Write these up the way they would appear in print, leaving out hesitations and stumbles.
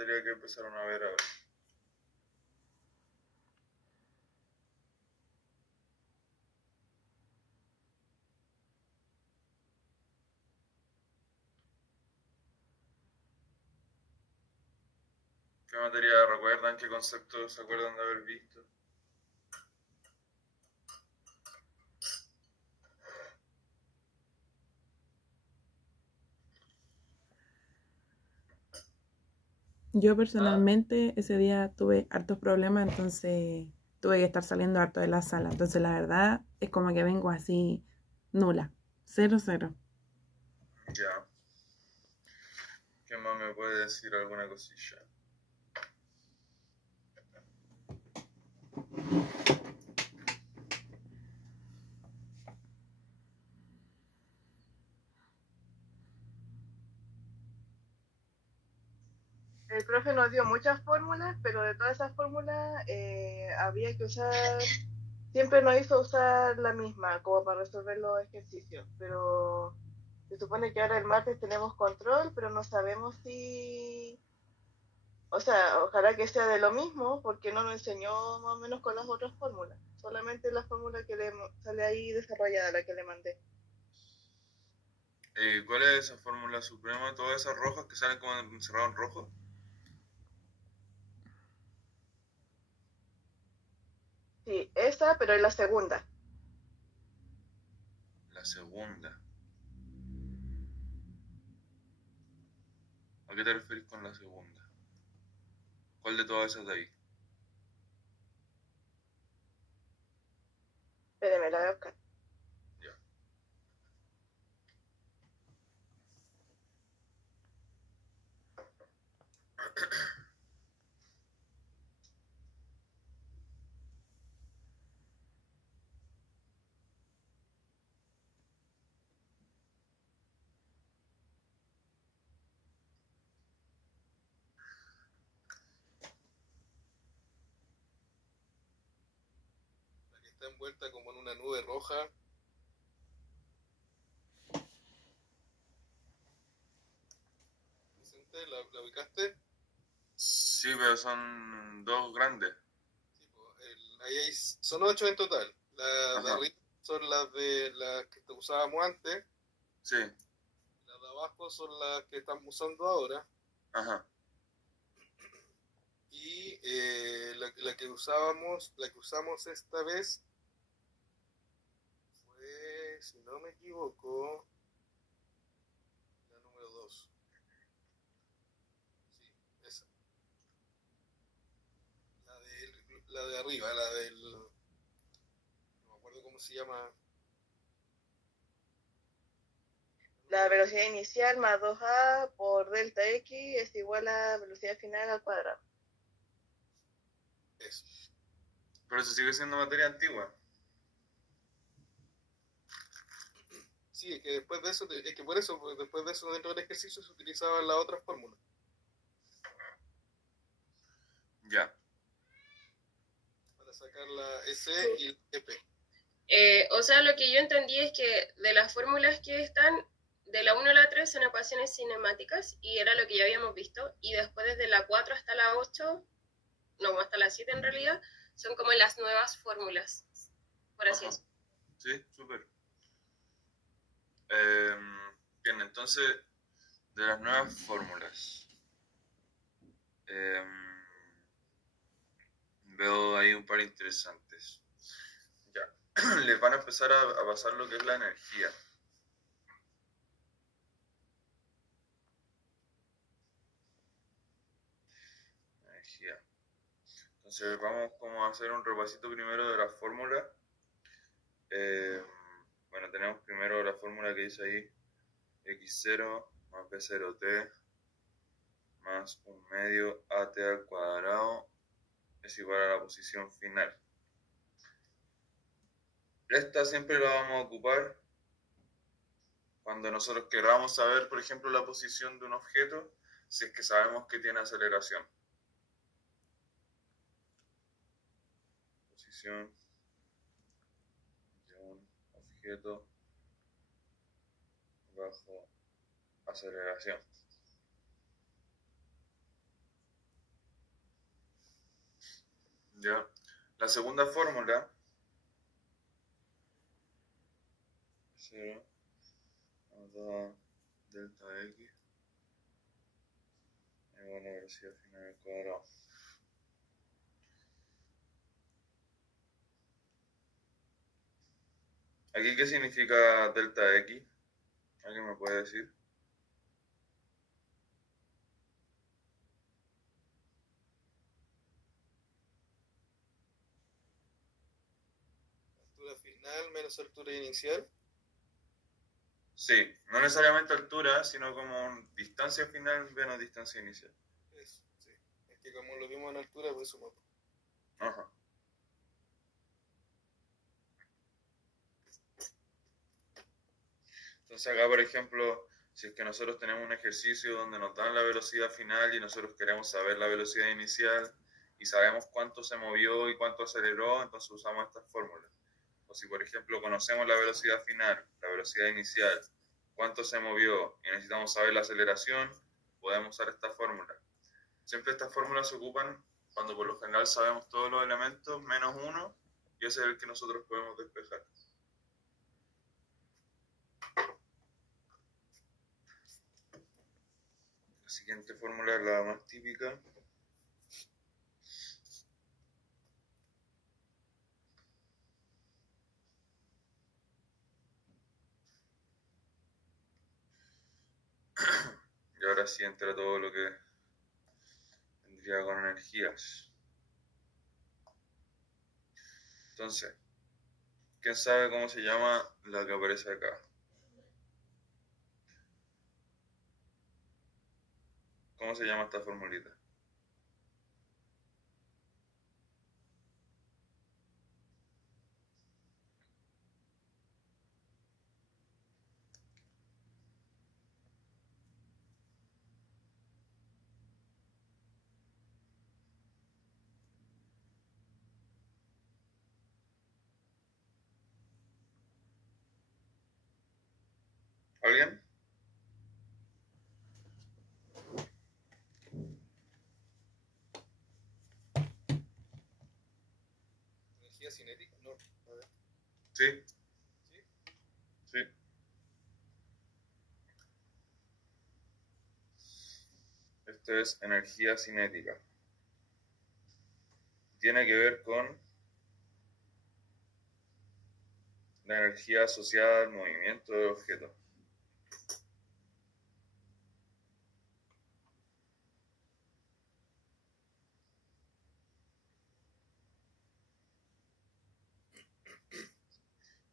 materia que empezaron a ver ahora? ¿Qué materia recuerdan? ¿Qué conceptos se acuerdan de haber visto? Yo personalmente ese día tuve hartos problemas, entonces tuve que estar saliendo harto de la sala. Entonces la verdad es como que vengo así nula. 0-0. Ya. ¿Qué más me puede decir alguna cosilla? El profe nos dio muchas fórmulas, pero de todas esas fórmulas había que usar, siempre nos hizo usar la misma como para resolver los ejercicios, pero se supone que ahora el martes tenemos control, pero no sabemos si, o sea, ojalá que sea de lo mismo, porque no nos enseñó más o menos con las otras fórmulas, solamente la fórmula que le sale ahí desarrollada, la que le mandé. ¿Cuál es esa fórmula suprema? ¿Todas esas rojas que salen como encerrados en rojo? Sí, esa, pero es la segunda. La segunda. ¿A qué te referís con la segunda? ¿Cuál de todas esas de ahí? Espérame, la voy a buscar. Ya. La que está envuelta como en una nube roja. Vicente, ¿la ubicaste? Sí, pero son dos grandes. Sí, ahí son 8 en total. Las de Ajá. arriba son las que usábamos antes. Sí. Las de abajo son las que estamos usando ahora. Ajá. Y la que usamos esta vez fue, si no me equivoco, la número 2. Sí, esa. La de arriba, la del... No me acuerdo cómo se llama. La velocidad inicial más 2a por delta x es igual a velocidad final al cuadrado. Eso. Pero eso sigue siendo materia antigua. Sí, es que después de eso, es que por eso, pues, después de eso dentro del ejercicio se utilizaban las otras fórmulas. Ya. Para sacar la S y el EP. O sea, lo que yo entendí es que de las fórmulas que están de la 1 a la 3 son ecuaciones cinemáticas y era lo que ya habíamos visto, y después desde la 4 hasta la 8, no, hasta la 7 en realidad, son como las nuevas fórmulas, por así decirlo. Sí, súper. Bien, entonces, de las nuevas fórmulas. Veo ahí un par interesantes. Ya. Les van a empezar a pasar lo que es la energía. Energía. Entonces vamos como a hacer un repasito primero de la fórmula. Bueno, tenemos primero la fórmula que dice ahí x0 más b0t más un medio at al cuadrado es igual a la posición final. Esta siempre la vamos a ocupar cuando nosotros queramos saber, por ejemplo, la posición de un objeto, si es que sabemos que tiene aceleración. Posición de un objeto bajo aceleración. ¿Ya? La segunda fórmula, 0, 2 delta x igual a la velocidad final al cuadrado. ¿Aquí qué significa delta x? ¿Alguien me puede decir? Altura final menos altura inicial. Sí, no necesariamente altura, sino como distancia final menos distancia inicial. Eso, sí. Es que como lo vimos en altura, pues sumamos. Ajá. Entonces acá, por ejemplo, si es que nosotros tenemos un ejercicio donde nos dan la velocidad final y nosotros queremos saber la velocidad inicial y sabemos cuánto se movió y cuánto aceleró, entonces usamos estas fórmulas. O si, por ejemplo, conocemos la velocidad final, la velocidad inicial, cuánto se movió y necesitamos saber la aceleración, podemos usar esta fórmula. Siempre estas fórmulas se ocupan cuando por lo general sabemos todos los elementos menos uno y ese es el que nosotros podemos despejar. La siguiente fórmula es la más típica. Y ahora sí entra todo lo que vendría con energías. Entonces, ¿quién sabe cómo se llama la que aparece acá? ¿Cómo se llama esta formulita? ¿Alguien? Energía cinética, no. A ver. Sí, ¿Sí? sí. Esto es energía cinética. Tiene que ver con la energía asociada al movimiento del objeto.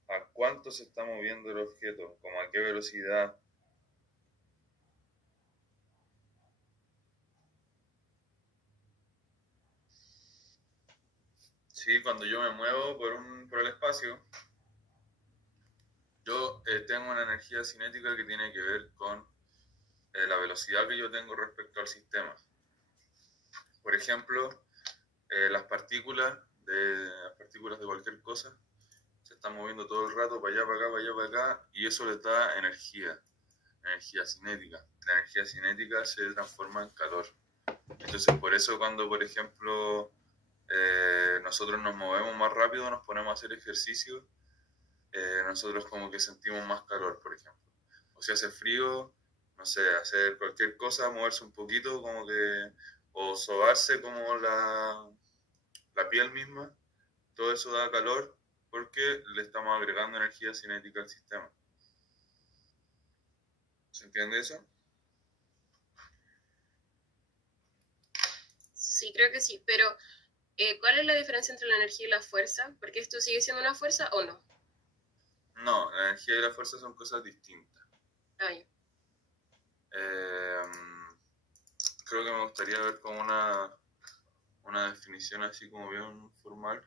¿A cuánto se está moviendo el objeto? ¿Cómo a qué velocidad? Sí, cuando yo me muevo por el espacio, yo tengo una energía cinética que tiene que ver con la velocidad que yo tengo respecto al sistema. Por ejemplo, las partículas de cualquier cosa se están moviendo todo el rato para allá, para acá, para allá, para acá, y eso les da energía cinética. La energía cinética se transforma en calor. Entonces, por eso cuando, por ejemplo, nosotros nos movemos más rápido, nos ponemos a hacer ejercicio, nosotros como que sentimos más calor, por ejemplo. O si hace frío, no sé, hacer cualquier cosa, moverse un poquito, como que, o sobarse como la piel misma, todo eso da calor porque le estamos agregando energía cinética al sistema. ¿Se entiende eso? Sí, creo que sí, pero ¿cuál es la diferencia entre la energía y la fuerza? ¿Porque esto sigue siendo una fuerza o no? No, la energía y la fuerza son cosas distintas. Ah, ya. Creo que me gustaría ver como una definición así como bien formal.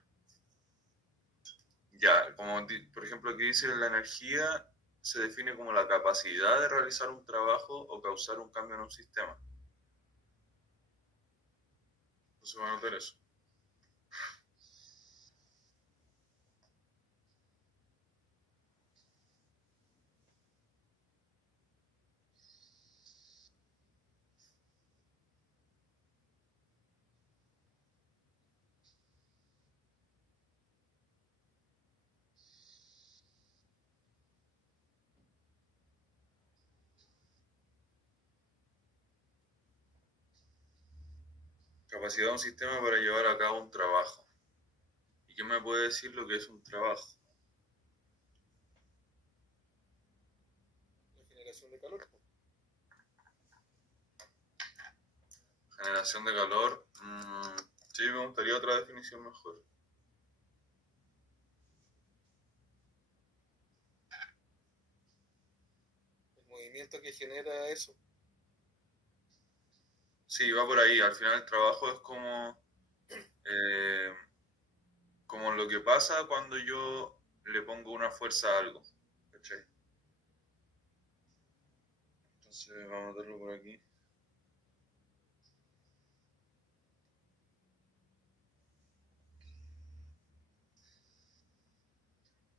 Ya, como por ejemplo aquí dice la energía se define como la capacidad de realizar un trabajo o causar un cambio en un sistema. Entonces va a notar eso. Capacidad de un sistema para llevar a cabo un trabajo. ¿Y quién me puede decir lo que es un trabajo? La generación de calor. Generación de calor. Sí, me gustaría otra definición mejor. El movimiento que genera eso. Sí, va por ahí. Al final el trabajo es como lo que pasa cuando yo le pongo una fuerza a algo. ¿Cachai? Entonces vamos a meterlo por aquí.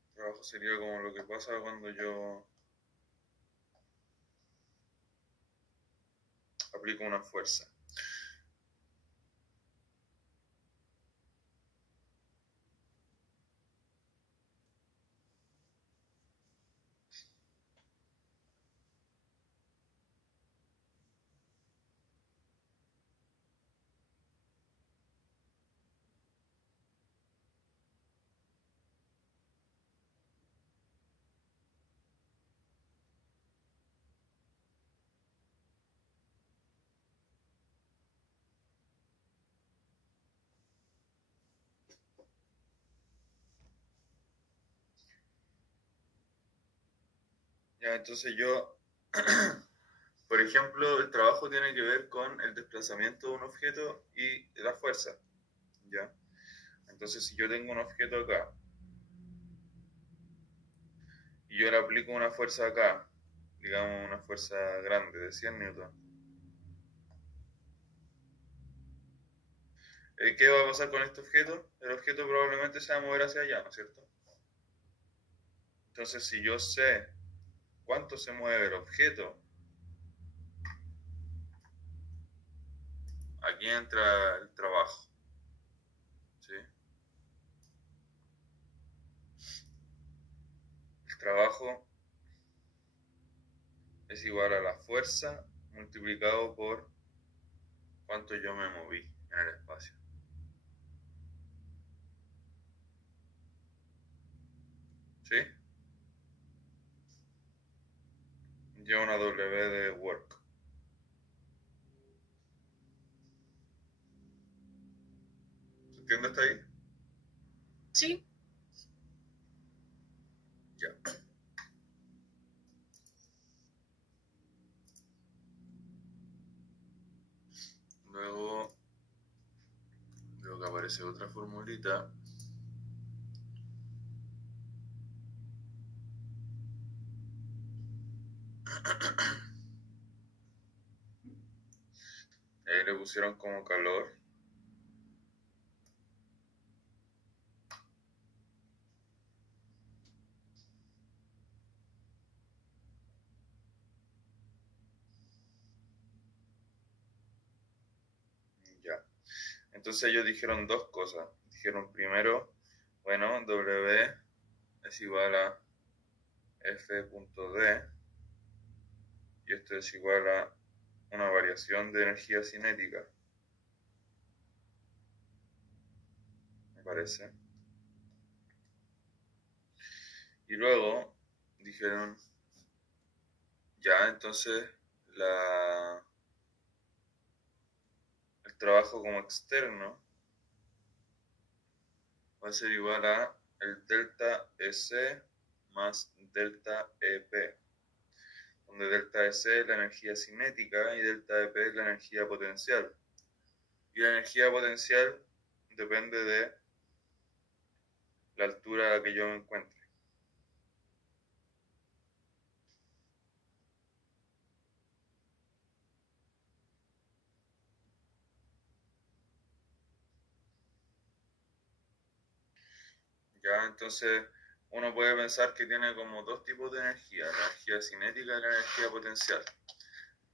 El trabajo sería como lo que pasa cuando yo aplico una fuerza. Ya, entonces yo, por ejemplo, el trabajo tiene que ver con el desplazamiento de un objeto y la fuerza. ¿Ya? Entonces, si yo tengo un objeto acá y yo le aplico una fuerza acá, digamos una fuerza grande de 100 newton, ¿qué va a pasar con este objeto? El objeto probablemente se va a mover hacia allá, ¿no es cierto? Entonces, si yo sé cuánto se mueve el objeto, aquí entra el trabajo. ¿Sí? El trabajo es igual a la fuerza multiplicado por cuánto yo me moví en el espacio. ¿Sí? Lleva una W de work. ¿Se entiende hasta ahí? Sí. Ya. Luego veo que aparece otra formulita. Ahí le pusieron como calor. Ya. Entonces ellos dijeron dos cosas. Dijeron primero, bueno, W es igual a F.D y esto es igual a una variación de energía cinética, me parece. Y luego dijeron, ya, entonces el trabajo como externo va a ser igual a el delta EC más delta EP, donde delta EC es la energía cinética y delta EP es la energía potencial. Y la energía potencial depende de la altura a la que yo me encuentre. Ya, entonces uno puede pensar que tiene como dos tipos de energía, la energía cinética y la energía potencial.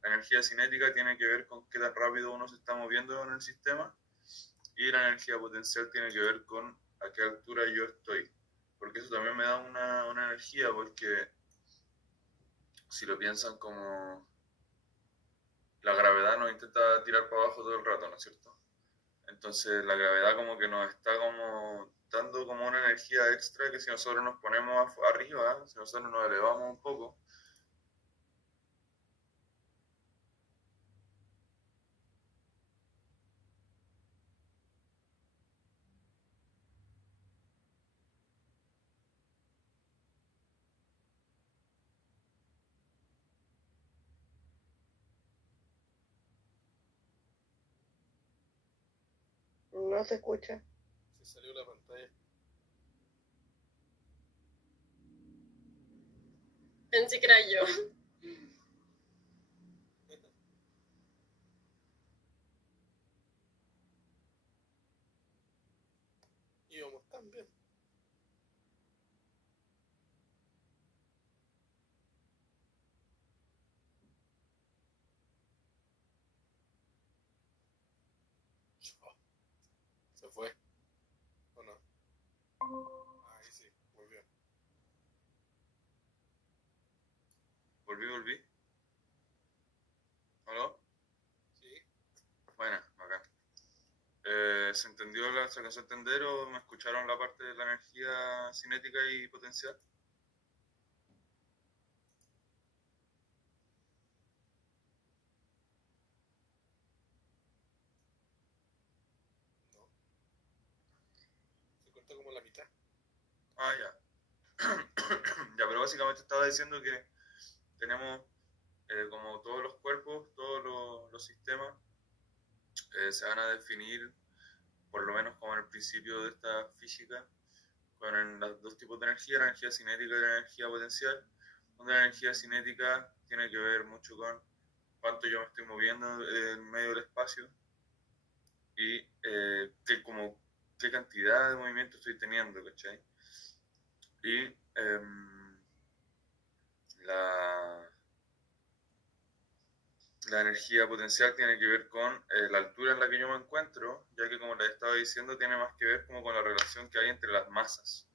La energía cinética tiene que ver con qué tan rápido uno se está moviendo en el sistema y la energía potencial tiene que ver con a qué altura yo estoy. Porque eso también me da una energía, porque si lo piensan como la gravedad nos intenta tirar para abajo todo el rato, ¿no es cierto? Entonces la gravedad como que nos está como dando como una energía extra que si nosotros nos ponemos arriba, si nosotros nos elevamos un poco, No se escucha. Se salió la pantalla. Pensé que era yo. Íbamos tan bien. Se fue. ¿O no? Ahí sí, volvió. volví. ¿Aló? Sí. Bueno, acá. ¿Se entendió se alcanzó a entender o me escucharon la parte de la energía cinética y potencial? No. Se cortó como la mitad. Ah, ya. Ya, pero básicamente estaba diciendo que tenemos como todos los cuerpos, todos los sistemas se van a definir, por lo menos como en el principio de esta física, con los dos tipos de energía, la energía cinética y la energía potencial, donde la energía cinética tiene que ver mucho con cuánto yo me estoy moviendo en medio del espacio y qué cantidad de movimiento estoy teniendo, ¿cachai? Y la energía potencial tiene que ver con la altura en la que yo me encuentro, ya que como les estaba diciendo, tiene más que ver como con la relación que hay entre las masas.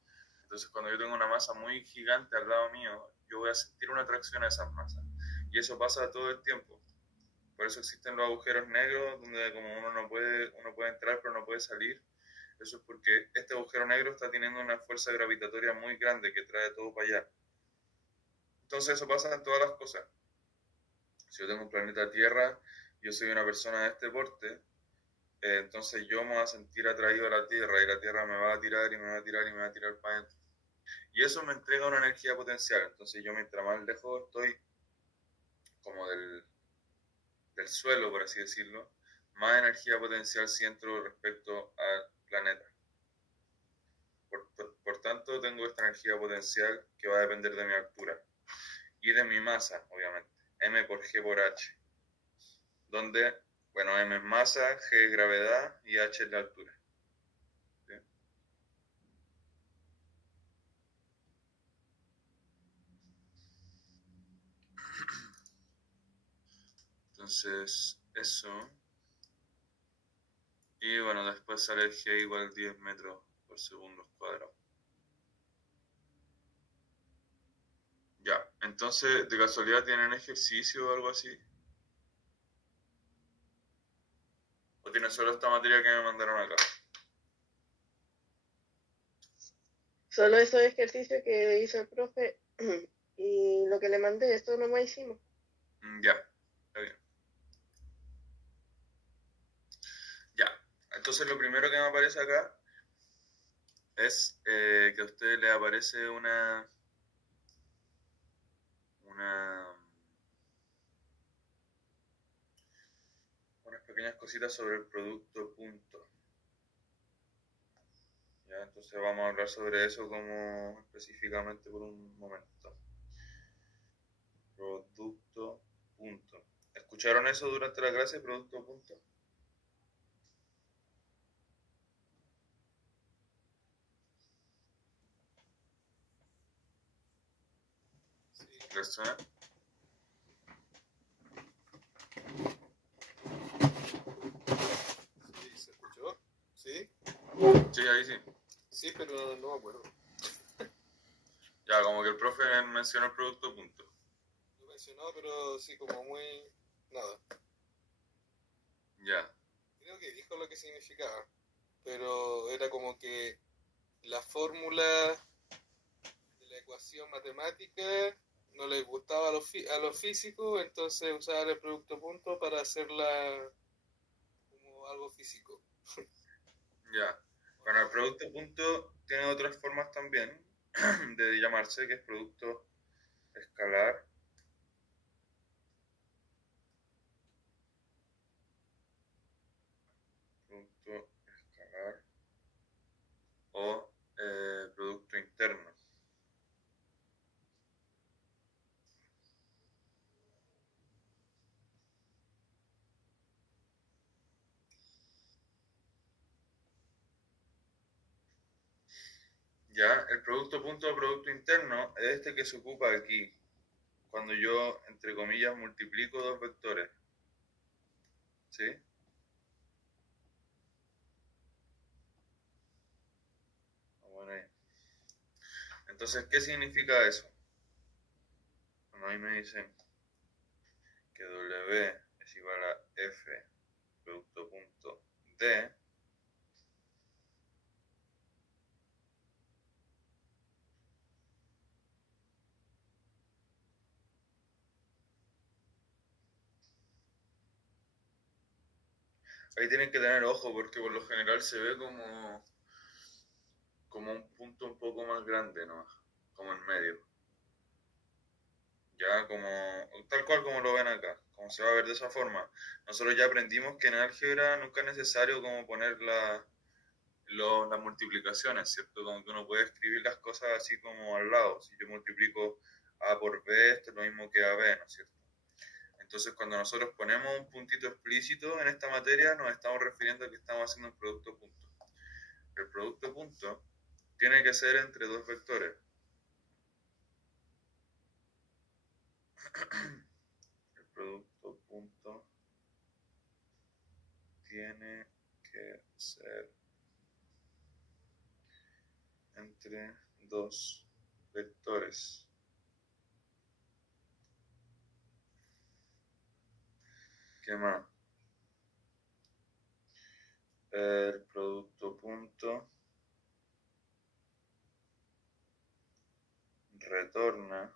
Entonces, cuando yo tengo una masa muy gigante al lado mío, yo voy a sentir una atracción a esas masas. Y eso pasa todo el tiempo. Por eso existen los agujeros negros, donde como uno puede entrar pero no puede salir. Eso es porque este agujero negro está teniendo una fuerza gravitatoria muy grande que trae todo para allá. Entonces eso pasa en todas las cosas. Si yo tengo un planeta Tierra, yo soy una persona de este porte, entonces yo me voy a sentir atraído a la Tierra y la Tierra me va a tirar y me va a tirar y me va a tirar para adentro. Y eso me entrega una energía potencial. Entonces yo mientras más lejos estoy como del suelo, por así decirlo, más energía potencial siento respecto al planeta. Por tanto, tengo esta energía potencial que va a depender de mi altura y de mi masa, obviamente. M por G por H. Donde, bueno, M es masa, G es gravedad y H es la altura. ¿Sí? Entonces, eso. Y bueno, después sale G igual 10 metros por segundo cuadrado. Ya, entonces, ¿de casualidad tienen ejercicio o algo así? ¿O tienen solo esta materia que me mandaron acá? Solo esos ejercicios que hizo el profe y lo que le mandé, esto no me hicimos. Ya, está bien. Ya, entonces lo primero que me aparece acá es que a ustedes les aparece unas pequeñas cositas sobre el producto punto. Ya, entonces vamos a hablar sobre eso como específicamente por un momento. Producto punto. ¿Escucharon eso durante la clase, producto punto? Sí. ¿Les suena? Sí, ¿se escuchó? Sí. Sí, ahí sí. Sí, pero no me acuerdo. Ya, como que el profe mencionó el producto punto. Lo mencionó, pero sí, como muy... nada. Ya. Creo que dijo lo que qué significaba, pero era como que la fórmula de la ecuación matemática no les gustaba a los físicos, entonces usaban el producto punto para hacerla como algo físico. Ya. Bueno, el producto punto tiene otras formas también de llamarse, que es producto escalar. Producto escalar o producto interno. Ya, el producto punto o producto interno es este que se ocupa aquí, cuando yo, entre comillas, multiplico dos vectores. ¿Sí? Bueno, ahí. Entonces, ¿qué significa eso? Bueno, ahí me dicen que W es igual a F producto punto D. Ahí tienen que tener ojo porque por lo general se ve como un punto un poco más grande, ¿no? Como en medio. Ya como tal cual como lo ven acá, como se va a ver de esa forma. Nosotros ya aprendimos que en álgebra nunca es necesario como poner las multiplicaciones, ¿cierto? Como que uno puede escribir las cosas así como al lado. Si yo multiplico A por B, esto es lo mismo que AB, ¿no es cierto? Entonces, cuando nosotros ponemos un puntito explícito en esta materia, nos estamos refiriendo a que estamos haciendo un producto punto. El producto punto tiene que ser entre dos vectores. El producto punto tiene que ser entre dos vectores. ¿Qué más? El producto punto retorna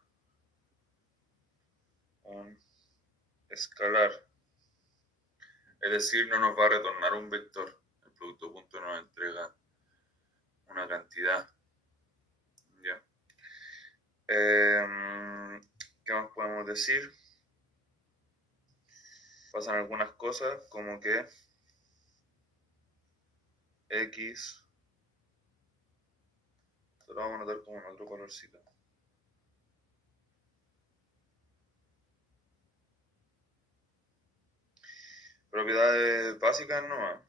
un escalar. Es decir, no nos va a retornar un vector. El producto punto nos entrega una cantidad. ¿Ya? ¿Qué más podemos decir? Pasan algunas cosas como que X, esto lo vamos a anotar como en otro colorcito. Propiedades básicas nomás,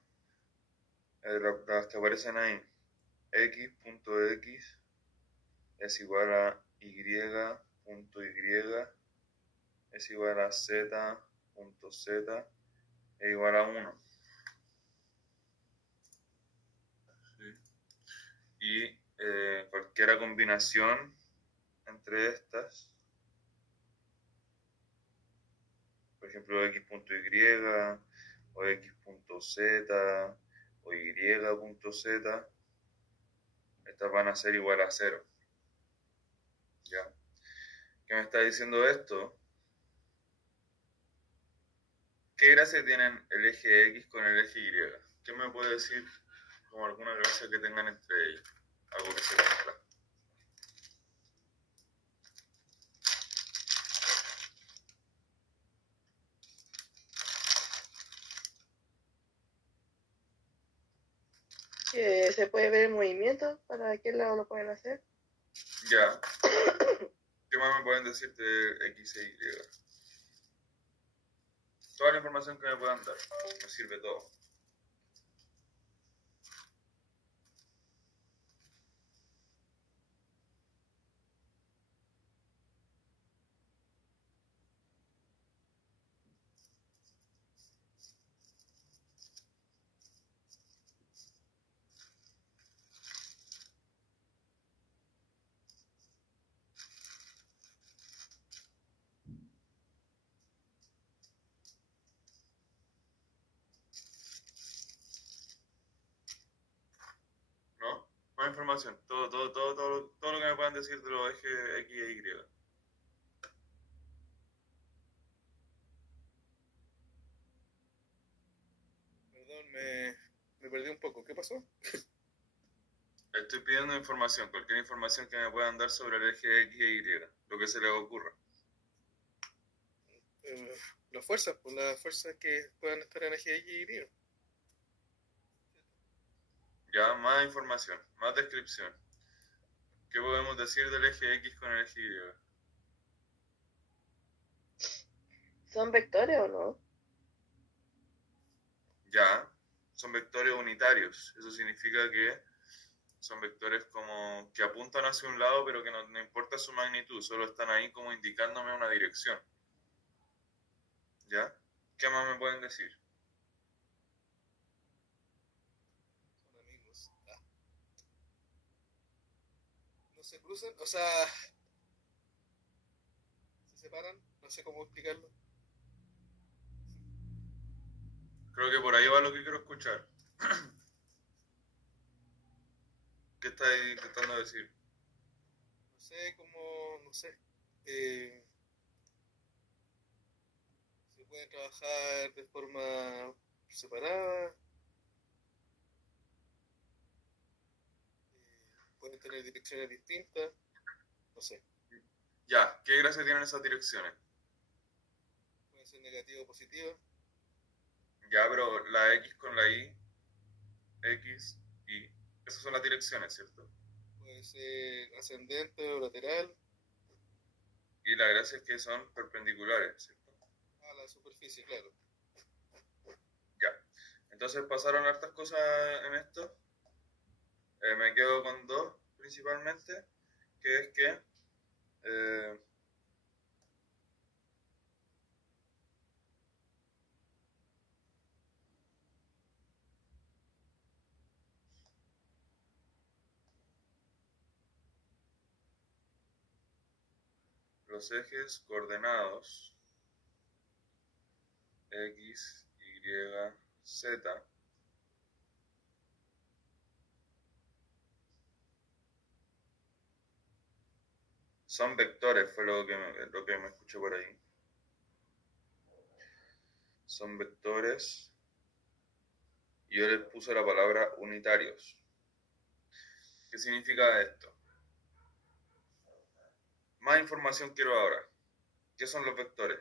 las que aparecen ahí. X.x es igual a Y.y es igual a Z.z es igual a 1. ¿Sí? Y cualquier combinación entre estas, por ejemplo X.y o X.z o Y.z, estas van a ser igual a 0. ¿Ya? ¿Qué me está diciendo esto? ¿Qué gracia tienen el eje X con el eje Y? ¿Qué me puede decir como alguna gracia que tengan entre ellos? Algo que se cumpla. ¿Se puede ver el movimiento? ¿Para qué lado lo pueden hacer? Ya. ¿Qué más me pueden decir de X e Y? Toda la información que me puedan dar. Me sirve todo. más información. Todo lo que me puedan decir de los ejes X e Y. Perdón, me perdí un poco. ¿Qué pasó? Estoy pidiendo información, cualquier información que me puedan dar sobre el eje X e Y, lo que se les ocurra. Las fuerzas, pues las fuerzas que puedan estar en eje X y Y. Ya, más información, más descripción. ¿Qué podemos decir del eje X con el eje Y? ¿Son vectores o no? Ya, son vectores unitarios. Eso significa que son vectores como que apuntan hacia un lado, pero que no importa su magnitud, solo están ahí como indicándome una dirección. ¿Ya? ¿Qué más me pueden decir? Son amigos. No se cruzan, o sea, se separan, no sé cómo explicarlo. Creo que por ahí va lo que quiero escuchar. ¿Qué estáis intentando decir? No sé cómo, no sé. Se puede trabajar de forma separada. Pueden tener direcciones distintas. No sé. Ya, ¿qué gracia tienen esas direcciones? Pueden ser negativa o positiva. Ya, pero la X con la Y, X, Y, esas son las direcciones, ¿cierto? Puede ser ascendente o lateral Y la gracia es que son perpendiculares, ¿cierto? a la superficie, claro. Ya. Entonces pasaron hartas cosas en esto. Me quedo con dos principalmente, que es que los ejes coordenados X, Y, Z son vectores, fue lo que me escuché por ahí. Son vectores y yo les puse la palabra unitarios. ¿Qué significa esto? Más información quiero ahora. ¿Qué son los vectores?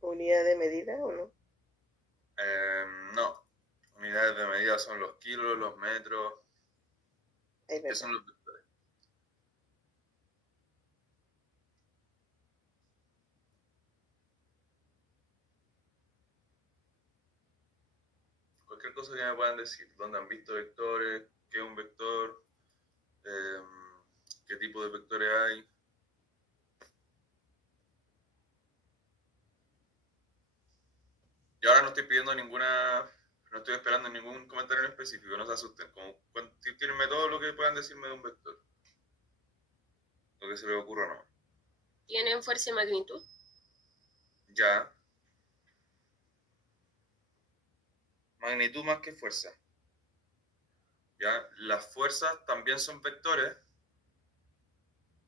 ¿Unidad de medida o no? No. Unidades de medida son los kilos, los metros. Es ¿Qué verdad. son los vectores? Cualquier cosa que me puedan decir. ¿Dónde han visto vectores? ¿Qué es un vector? ¿Qué tipo de vectores hay? Y ahora no estoy pidiendo no estoy esperando ningún comentario en específico, no se asusten. Tírenme todo lo que puedan decirme de un vector. Lo que se les ocurra, no. ¿Tienen fuerza y magnitud? Ya. Magnitud más que fuerza. Ya. Las fuerzas también son vectores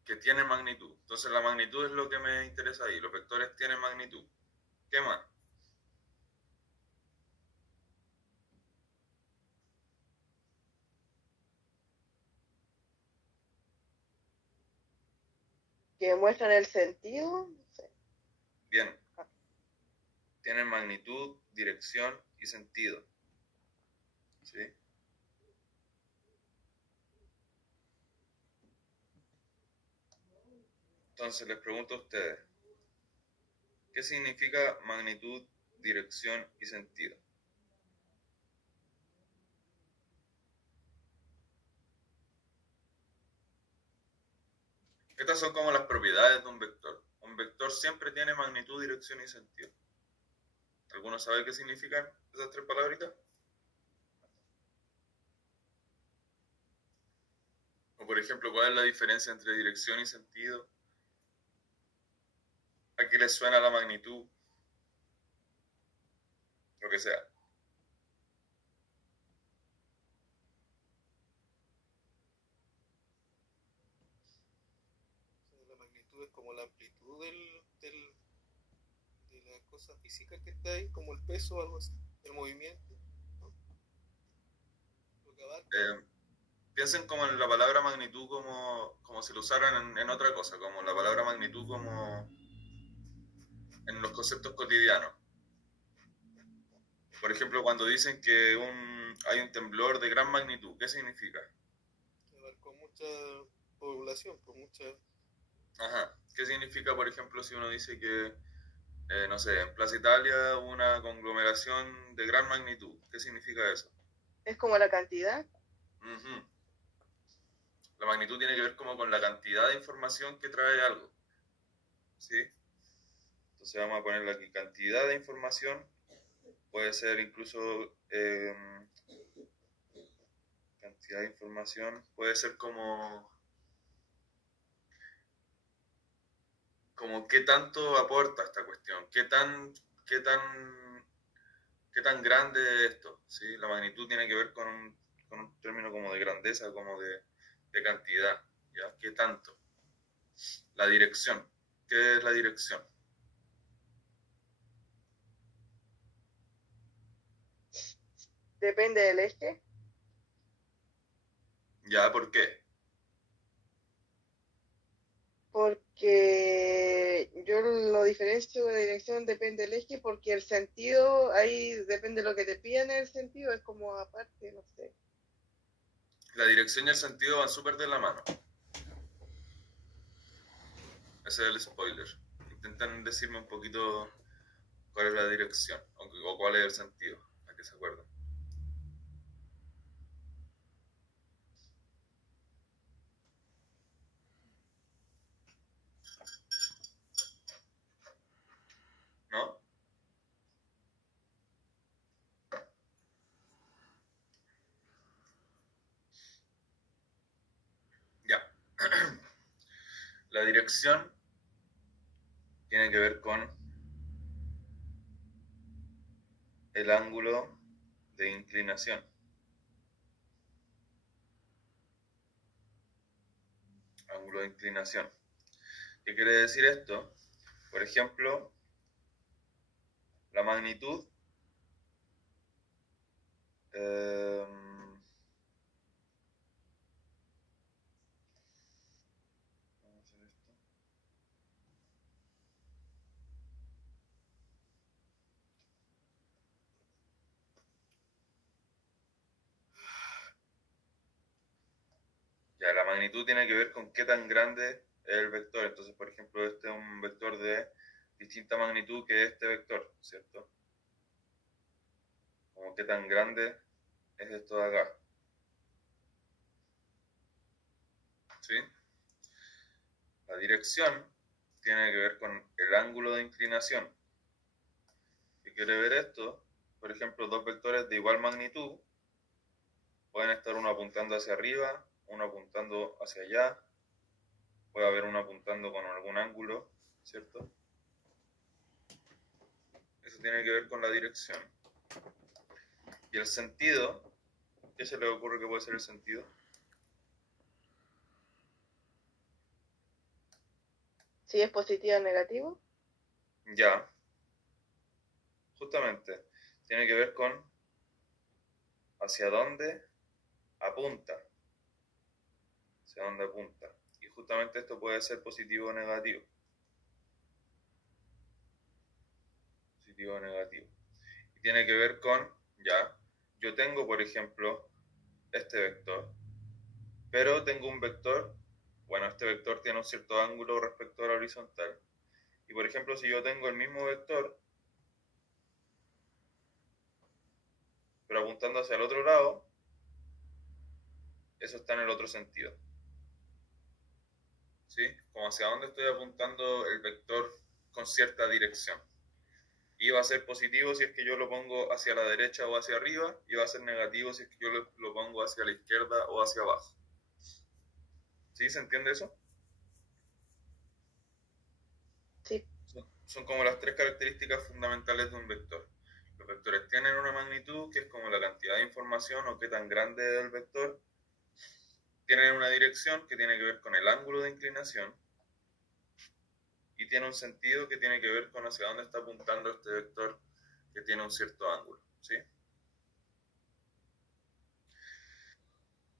que tienen magnitud. Entonces la magnitud es lo que me interesa ahí. Los vectores tienen magnitud. ¿Qué más? ¿Que muestran el sentido? No sé. Bien. Tienen magnitud, dirección y sentido. ¿Sí? Entonces les pregunto a ustedes, ¿qué significa magnitud, dirección y sentido? Estas son como las propiedades de un vector. Un vector siempre tiene magnitud, dirección y sentido. ¿Alguno sabe qué significan esas tres palabritas? O por ejemplo, ¿cuál es la diferencia entre dirección y sentido? Aquí les suena la magnitud, lo que sea. La magnitud es como la amplitud de la cosa física que está ahí, como el peso o algo así, el movimiento, ¿no? Lo que abarca. Piensen como en la palabra magnitud como si lo usaran en otra cosa, como la palabra magnitud como en los conceptos cotidianos. Por ejemplo, cuando dicen que hay un temblor de gran magnitud, ¿qué significa? Abarcó mucha población, con mucha... Ajá. ¿Qué significa, por ejemplo, si uno dice que, no sé, en Plaza Italia hubo una conglomeración de gran magnitud? ¿Qué significa eso? Es como la cantidad. Uh-huh. La magnitud tiene que ver como con la cantidad de información que trae algo. ¿Sí? Entonces vamos a ponerle aquí cantidad de información. Puede ser incluso cantidad de información. Puede ser como qué tanto aporta esta cuestión, qué tan grande es esto, ¿sí? La magnitud tiene que ver con un término como de grandeza, como de cantidad, ¿ya? ¿Qué tanto? La dirección. ¿Qué es la dirección? Depende del eje. ¿Ya? ¿Por qué? Porque yo lo diferencio de dirección depende del eje, porque el sentido, ahí depende de lo que te piden el sentido, es como aparte, no sé. La dirección y el sentido van súper de la mano. Ese es el spoiler. Intentan decirme un poquito cuál es la dirección o cuál es el sentido, a que se acuerden. ¿No? Ya. La dirección tiene que ver con el ángulo de inclinación. Ángulo de inclinación. ¿Qué quiere decir esto? Por ejemplo, la magnitud vamos a hacer esto. Ya, la magnitud tiene que ver con qué tan grande es el vector. Entonces, por ejemplo, este es un vector de distinta magnitud que este vector, ¿cierto? Como qué tan grande es esto de acá. ¿Sí? La dirección tiene que ver con el ángulo de inclinación. Si quiere ver esto, por ejemplo, dos vectores de igual magnitud pueden estar uno apuntando hacia arriba, uno apuntando hacia allá, puede haber uno apuntando con algún ángulo, ¿cierto? Eso tiene que ver con la dirección. Y el sentido, ¿qué se le ocurre que puede ser el sentido? Si es positivo o negativo. Ya, justamente, tiene que ver con hacia dónde apunta. Hacia dónde apunta. Y justamente esto puede ser positivo o negativo. Positivo o negativo. Y tiene que ver con, ya, yo tengo, por ejemplo, este vector, pero tengo un vector, bueno, este vector tiene un cierto ángulo respecto a la horizontal. Y por ejemplo, si yo tengo el mismo vector, pero apuntando hacia el otro lado, eso está en el otro sentido. ¿Sí? Como hacia dónde estoy apuntando el vector con cierta dirección. Y va a ser positivo si es que yo lo pongo hacia la derecha o hacia arriba, y va a ser negativo si es que yo lo pongo hacia la izquierda o hacia abajo. ¿Sí? ¿Se entiende eso? Sí. son como las tres características fundamentales de un vector. Los vectores tienen una magnitud, que es como la cantidad de información o qué tan grande es el vector. Tienen una dirección, que tiene que ver con el ángulo de inclinación. Y tiene un sentido, que tiene que ver con hacia dónde está apuntando este vector, que tiene un cierto ángulo, ¿sí?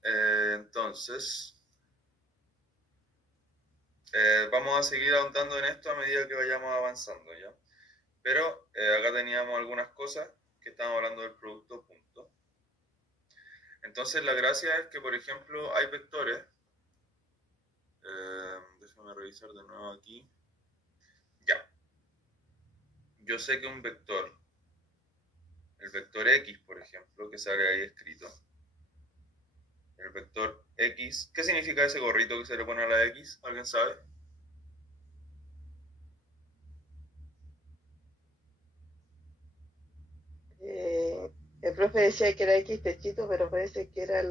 Entonces, vamos a seguir ahondando en esto a medida que vayamos avanzando, ¿ya? Pero acá teníamos algunas cosas que estábamos hablando del producto punto. Entonces la gracia es que, por ejemplo, hay vectores. Déjame revisar de nuevo aquí. Ya. Yo sé que un vector, el vector X, por ejemplo, que sale ahí escrito. El vector X. ¿Qué significa ese gorrito que se le pone a la X? ¿Alguien sabe? El profe decía que era X techito, pero parece que era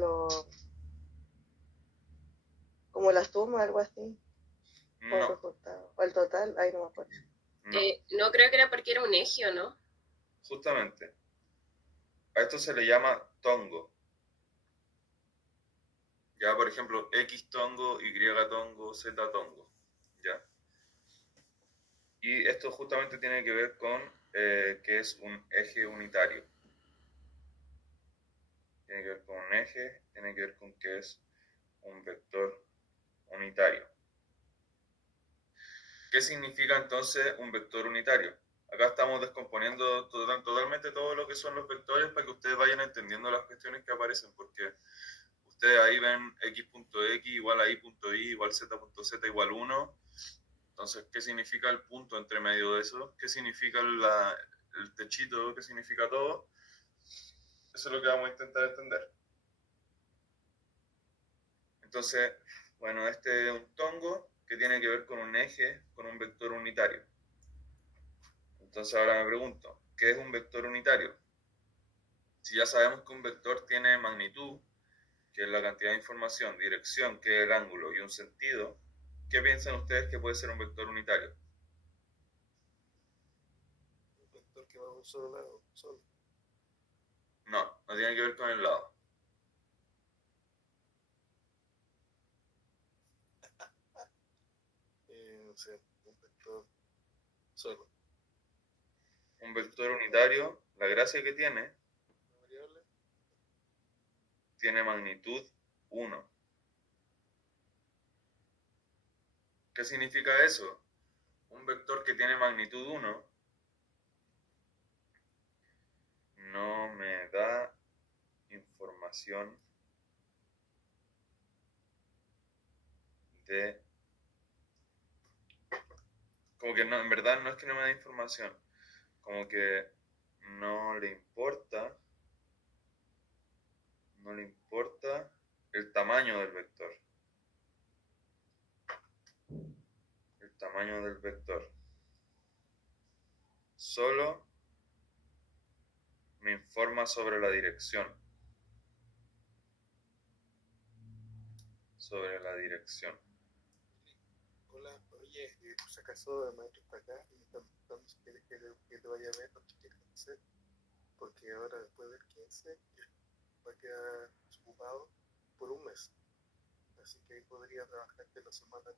como la suma, algo así. O el No, resultado. O el total, ahí no me acuerdo. no, No creo que era porque era un eje, ¿o no? justamente. A esto se le llama tongo. Ya, por ejemplo, X tongo, Y tongo, Z tongo. ¿Ya? Y esto justamente tiene que ver con que es un eje unitario. Tiene que ver con un eje, tiene que ver con que es un vector unitario. ¿Qué significa entonces un vector unitario? Acá estamos descomponiendo totalmente todo lo que son los vectores para que ustedes vayan entendiendo las cuestiones que aparecen, porque ustedes ahí ven x.x igual a y.y igual z.z igual 1. Entonces, ¿qué significa el punto entre medio de eso? ¿Qué significa el techito? ¿Qué significa todo? Eso es lo que vamos a intentar entender. Entonces, bueno, este es un tongo que tiene que ver con un eje, con un vector unitario. Entonces ahora me pregunto, ¿qué es un vector unitario? Si ya sabemos que un vector tiene magnitud, que es la cantidad de información, dirección, que es el ángulo, y un sentido, ¿qué piensan ustedes que puede ser un vector unitario? Un vector que va a un solo lado, solo. No, no tiene que ver con el lado. No sé, un vector solo. Un vector unitario, la gracia que Una variable. tiene magnitud 1. ¿Qué significa eso? Un vector que tiene magnitud 1 no me da información de... Como que no, en verdad no es que no me da información, como que no le importa el tamaño del vector. El tamaño del vector. Solo me informa sobre la dirección. Sobre la dirección. Hola, oye, por si acaso el maestro está acá y está preguntando si quieres que te vaya a ver, no te quieres hacer, porque ahora después del 15 va a quedar ocupado por un mes. Así que ahí podría trabajarte la semana.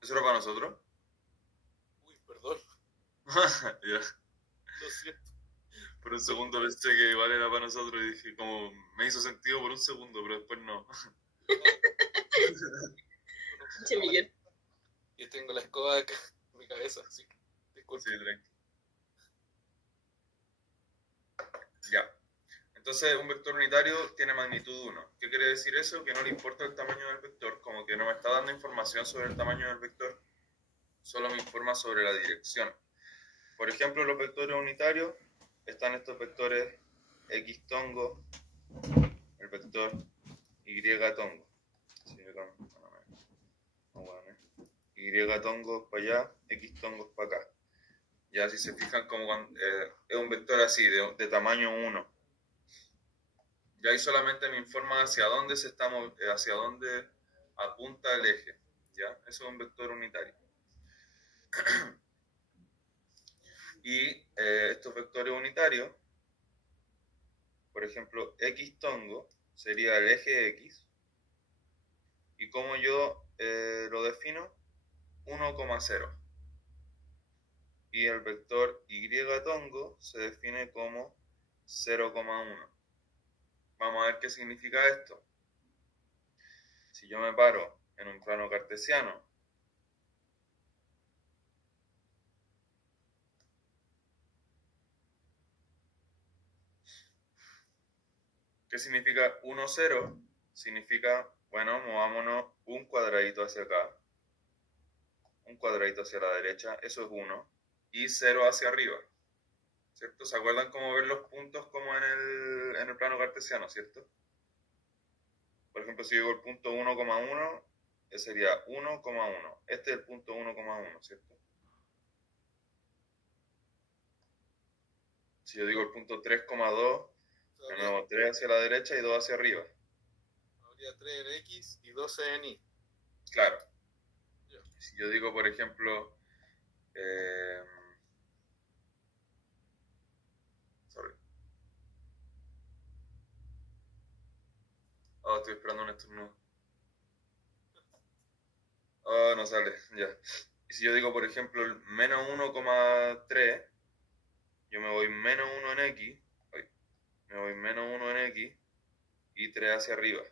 ¿Eso era para nosotros? Uy, perdón, Ya. lo siento. Por un segundo pensé que igual era para nosotros y dije como me hizo sentido por un segundo, pero después no. Che, Miguel. Yo tengo la escoba acá en mi cabeza, así que disculpe. Sí, tranquilo. Ya. Entonces un vector unitario tiene magnitud 1. ¿Qué quiere decir eso? Que no le importa el tamaño del vector, como que no me está dando información sobre el tamaño del vector, solo me informa sobre la dirección. Por ejemplo, los vectores unitarios, están estos vectores X tongo, el vector Y tongo. Y tongo para allá, X tongo para acá. Ya si se fijan, como es un vector así, de tamaño 1. Y ahí solamente me informa hacia dónde hacia dónde apunta el eje. ¿ya? Eso es un vector unitario. Y estos vectores unitarios, por ejemplo, x tongo sería el eje x. ¿Y cómo yo lo defino? 1,0. Y el vector y tongo se define como 0,1. Vamos a ver qué significa esto. Si yo me paro en un plano cartesiano, ¿qué significa 1, 0? Significa, bueno, movámonos un cuadradito hacia acá, un cuadradito hacia la derecha, eso es 1, y 0 hacia arriba, ¿cierto? ¿Se acuerdan cómo ver los puntos como en el plano cartesiano, ¿cierto? Por ejemplo, si yo digo el punto 1,1, sería 1,1. Este es el punto 1,1, ¿cierto? Si yo digo el punto 3,2, de nuevo 3 hacia la derecha y 2 hacia arriba. Habría 3 en X y 12 en Y. Claro. Ya. Si yo digo, por ejemplo, sorry. Oh, estoy esperando un estornudo. Oh, no sale, ya. Y si yo digo, por ejemplo, el menos 1,3, yo me voy menos 1 en X, me voy menos 1 en X y 3 hacia arriba.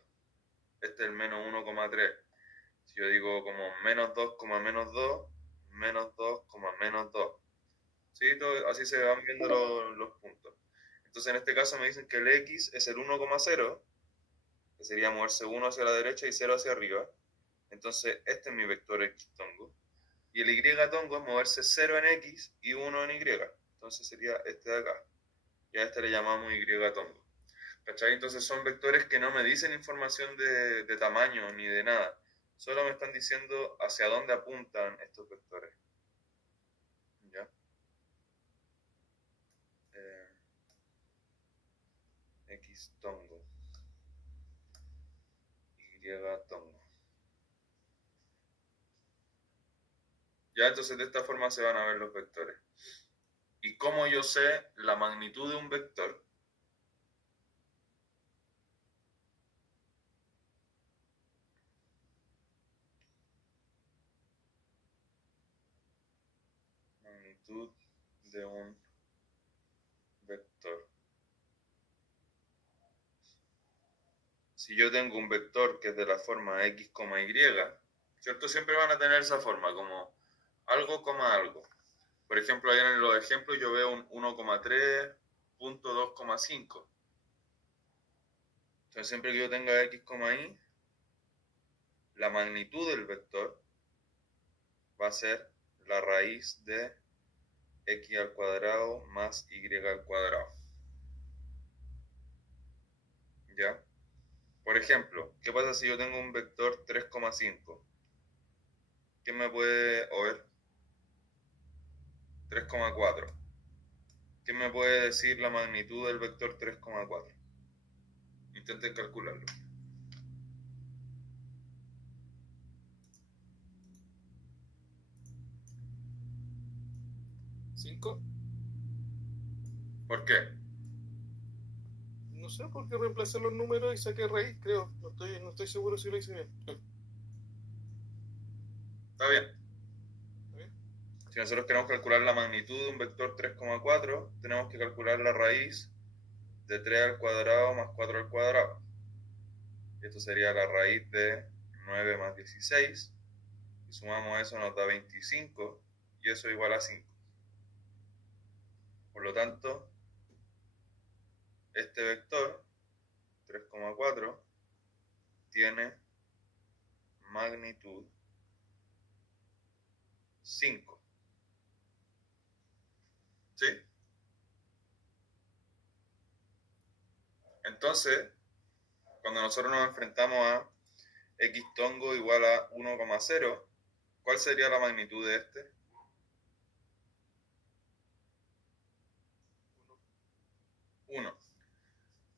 Este es el menos 1,3. Si yo digo como menos 2, menos 2, menos 2, menos 2. ¿Sí? Así se van viendo los puntos. Entonces en este caso me dicen que el X es el 1,0, que sería moverse 1 hacia la derecha y 0 hacia arriba. Entonces este es mi vector X tongo. Y el Y tongo es moverse 0 en X y 1 en Y. Entonces sería este de acá. Y a este le llamamos Y tongo. ¿Cachai? Entonces son vectores que no me dicen información de tamaño ni de nada. Solo me están diciendo hacia dónde apuntan estos vectores. ¿Ya? X tongo. Y tongo. Ya, entonces de esta forma se van a ver los vectores. ¿Y cómo yo sé la magnitud de un vector? Magnitud de un vector. Si yo tengo un vector que es de la forma x, y, ¿cierto? Siempre van a tener esa forma, como algo, algo. Por ejemplo, ahí en los ejemplos yo veo un 1,3, punto 2,5. Entonces, siempre que yo tenga x, y, la magnitud del vector va a ser la raíz de x al cuadrado más y al cuadrado. ¿Ya? Por ejemplo, ¿qué pasa si yo tengo un vector 3,5? ¿Quién me puede ver? 3,4. ¿Quién me puede decir la magnitud del vector 3,4? Intenten calcularlo. ¿5? ¿Por qué? No sé, porque reemplacé los números y saqué raíz, creo. No estoy seguro si lo hice bien. Está bien. ¿Está bien? Si nosotros queremos calcular la magnitud de un vector 3,4, tenemos que calcular la raíz de 3 al cuadrado más 4 al cuadrado. Y esto sería la raíz de 9 más 16. Y sumamos eso nos da 25. Y eso igual a 5. Por lo tanto, este vector 3,4 tiene magnitud 5. ¿Sí? Entonces, cuando nosotros nos enfrentamos a x tongo igual a 1,0, ¿cuál sería la magnitud de este? 1.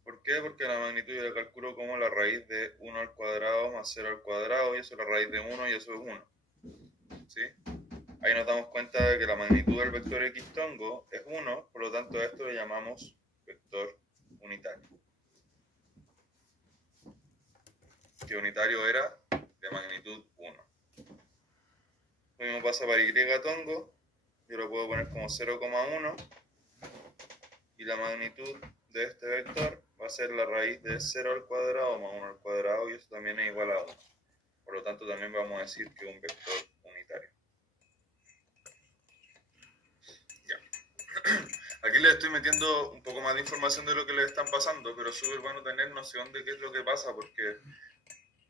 ¿Por qué? Porque la magnitud yo la calculo como la raíz de 1 al cuadrado más 0 al cuadrado, y eso es la raíz de 1 y eso es 1. ¿Sí? Ahí nos damos cuenta de que la magnitud del vector x tongo es 1, por lo tanto a esto le llamamos vector unitario. Que unitario era de magnitud 1. Lo mismo pasa para y tongo, yo lo puedo poner como 0,1 y la magnitud de este vector va a ser la raíz de 0 al cuadrado más 1 al cuadrado, y eso también es igual a 1. Por lo tanto también vamos a decir que es un vector unitario. Ya. Aquí les estoy metiendo un poco más de información de lo que les están pasando, pero es súper bueno tener noción de qué es lo que pasa, porque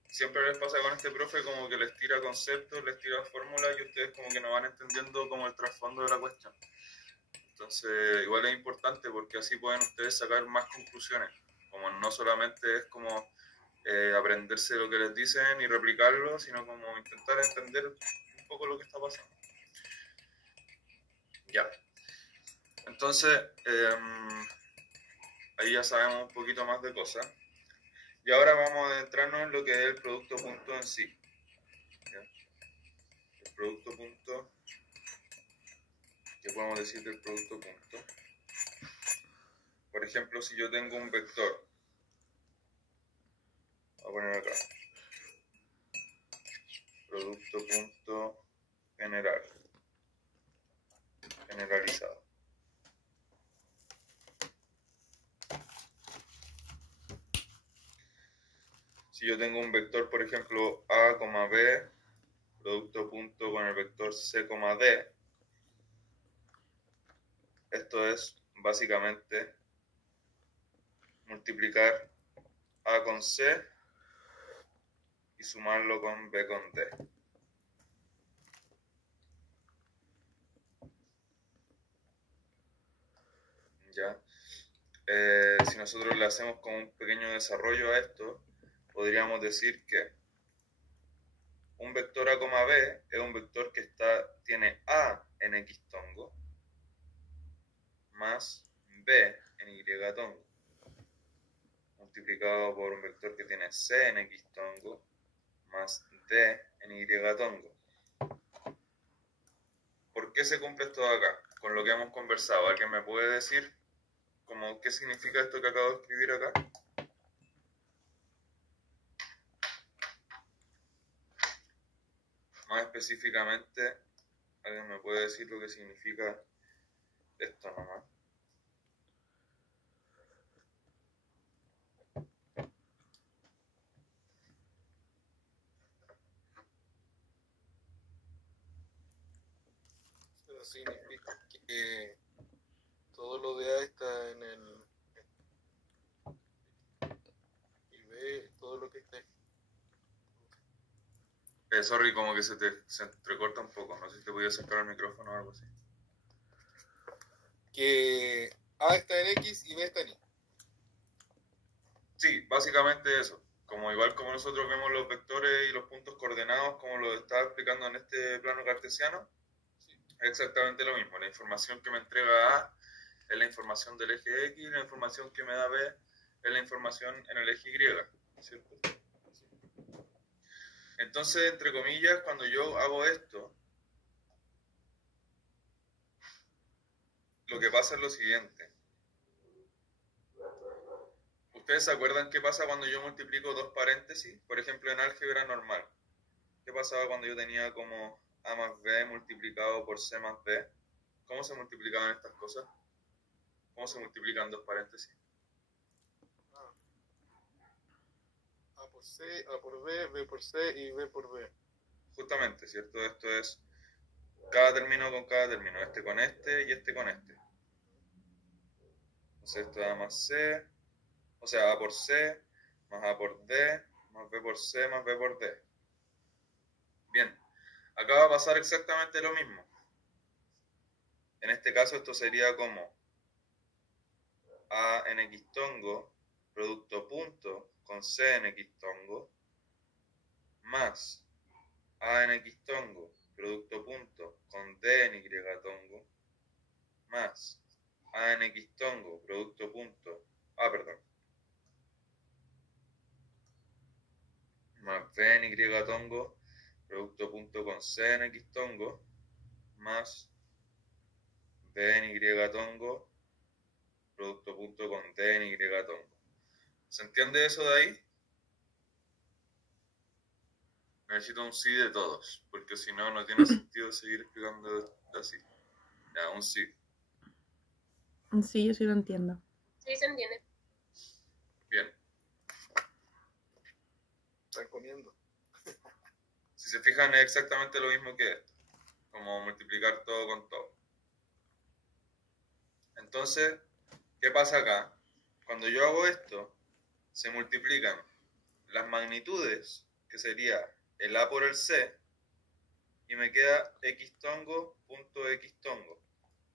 siempre les pasa con este profe como que les tira conceptos, les tira fórmulas y ustedes como que no van entendiendo como el trasfondo de la cuestión. Entonces igual es importante porque así pueden ustedes sacar más conclusiones, como no solamente es como aprenderse lo que les dicen y replicarlo, sino como intentar entender un poco lo que está pasando. Ya. Entonces, ahí ya sabemos un poquito más de cosas. Y ahora vamos a adentrarnos en lo que es el producto punto en sí. ¿Ya? El producto punto, ¿qué podemos decir del producto punto? Por ejemplo, si yo tengo un vector, voy a poner acá, producto punto generalizado. Si yo tengo un vector, por ejemplo, A, B, producto punto con el vector C, D, esto es básicamente multiplicar A con C y sumarlo con B con D. ¿Ya? Si nosotros le hacemos como un pequeño desarrollo a esto, podríamos decir que un vector A, B es un vector que tiene A en X tongo más B en Y tongo, multiplicado por un vector que tiene C en X tongo más D en Y tongo. ¿Por qué se cumple esto de acá? Con lo que hemos conversado, ¿alguien me puede decir qué significa esto que acabo de escribir acá? Más específicamente, ¿alguien me puede decir lo que significa esto nomás? Eso significa que todo lo de A está en el y B, todo lo que está ahí. Sorry, como que se entrecorta un poco. No sé si te podías acercar el micrófono o algo así. Que A está en X y B está en Y. Sí, básicamente eso. Igual como nosotros vemos los vectores y los puntos coordenados, como lo estaba explicando en este plano cartesiano, sí, es exactamente lo mismo. La información que me entrega A es la información del eje X, y la información que me da B es la información en el eje Y, ¿cierto? Entonces, entre comillas, cuando yo hago esto, lo que pasa es lo siguiente. ¿Ustedes se acuerdan qué pasa cuando yo multiplico dos paréntesis? Por ejemplo, en álgebra normal. ¿Qué pasaba cuando yo tenía como A más B multiplicado por C más B? ¿Cómo se multiplicaban estas cosas? ¿Cómo se multiplican dos paréntesis? A por C, A por B, B por C y B por B. Justamente, ¿cierto? Esto es cada término con cada término. Este con este y este con este. Entonces esto da más C, o sea, A por C, más A por D, más B por C, más B por D. Bien, acá va a pasar exactamente lo mismo. En este caso esto sería como A en X tongo, producto punto con C en X tongo, más A en X tongo, producto punto con D en Y tongo, más A en X tongo, producto punto, perdón, más B en Y tongo, producto punto con C en X tongo, más B en Y tongo, producto punto con D en Y tongo. ¿Se entiende eso de ahí? Necesito un sí de todos, porque si no, no tiene sentido seguir explicando así. Ya, un sí. Sí, yo sí lo entiendo. Sí, se entiende. Bien. Están comiendo. Si se fijan, es exactamente lo mismo que esto, como multiplicar todo con todo. Entonces, ¿qué pasa acá? Cuando yo hago esto, se multiplican las magnitudes, que sería el A por el C, y me queda X tongo punto X tongo.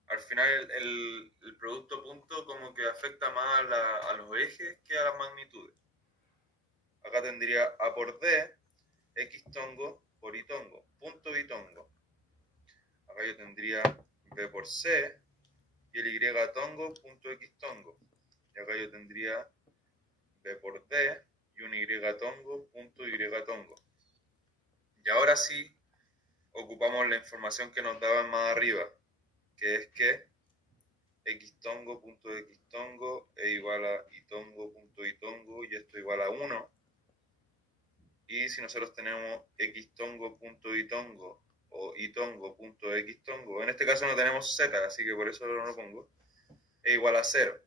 Al final el producto punto como que afecta más a los ejes que a las magnitudes. Acá tendría A por D, X tongo por Y tongo, punto Y tongo. Acá yo tendría B por C y el Y tongo punto X tongo. Y acá yo tendría B por D y un Y tongo punto Y tongo. Y ahora sí ocupamos la información que nos daban más arriba, que es que X tongo punto X tongo es igual a Y tongo punto Y tongo y esto igual a 1. Y si nosotros tenemos X tongo punto Y tongo o Y tongo punto X tongo, en este caso no tenemos Z, así que por eso no lo pongo, es igual a 0.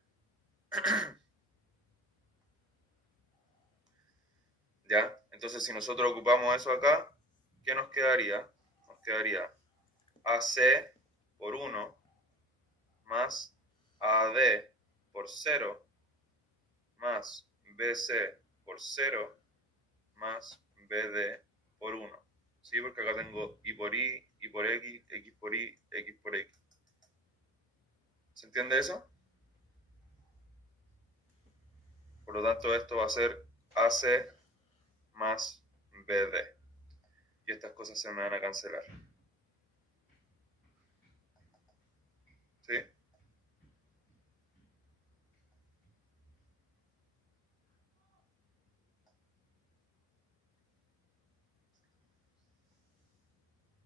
¿Ya? Entonces si nosotros ocupamos eso acá, ¿qué nos quedaría? Nos quedaría AC por 1 más AD por 0 más BC por 0 más BD por 1. ¿Sí? Porque acá tengo Y por Y por X, X por Y, X por X. ¿Se entiende eso? Por lo tanto, esto va a ser AC más BD. Y estas cosas se me van a cancelar. ¿Sí?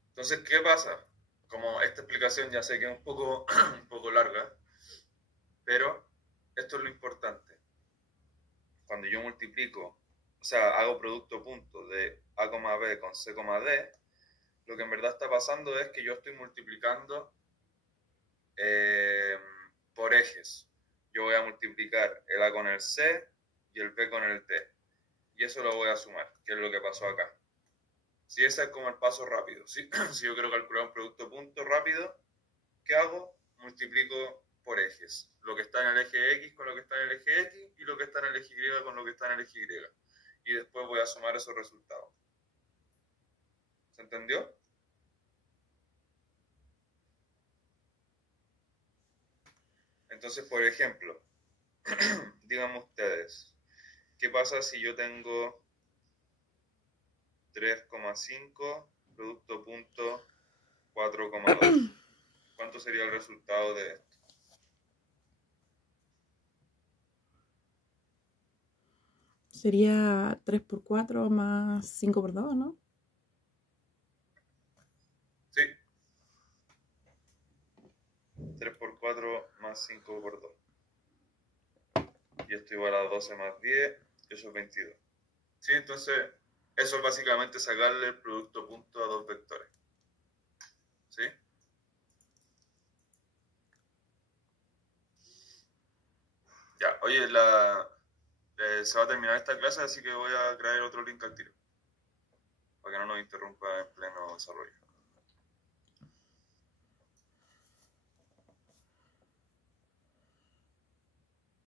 Entonces, ¿qué pasa? Como esta explicación ya sé que es un poco larga, pero esto es lo importante. Cuando yo multiplico, o sea, hago producto punto de A, B con C, D, lo que en verdad está pasando es que yo estoy multiplicando por ejes. Yo voy a multiplicar el A con el C y el B con el D. Y eso lo voy a sumar, que es lo que pasó acá. Si ese es como el paso rápido, ¿sí? Si yo quiero calcular un producto punto rápido, ¿qué hago? Multiplico por ejes. Lo que está en el eje X con lo que está en el eje X y lo que está en el eje Y con lo que está en el eje Y. Y después voy a sumar esos resultados. ¿Se entendió? Entonces, por ejemplo, díganme ustedes, ¿qué pasa si yo tengo 3,5 producto punto 4,2? ¿Cuánto sería el resultado de esto? Sería 3 por 4 más 5 por 2, ¿no? Sí. 3 por 4 más 5 por 2. Y esto igual a 12 más 10, eso es 22. ¿Sí? Entonces, eso es básicamente sacarle el producto punto a dos vectores. ¿Sí? Ya, oye, se va a terminar esta clase, así que voy a crear otro link al tiro, para que no nos interrumpa en pleno desarrollo.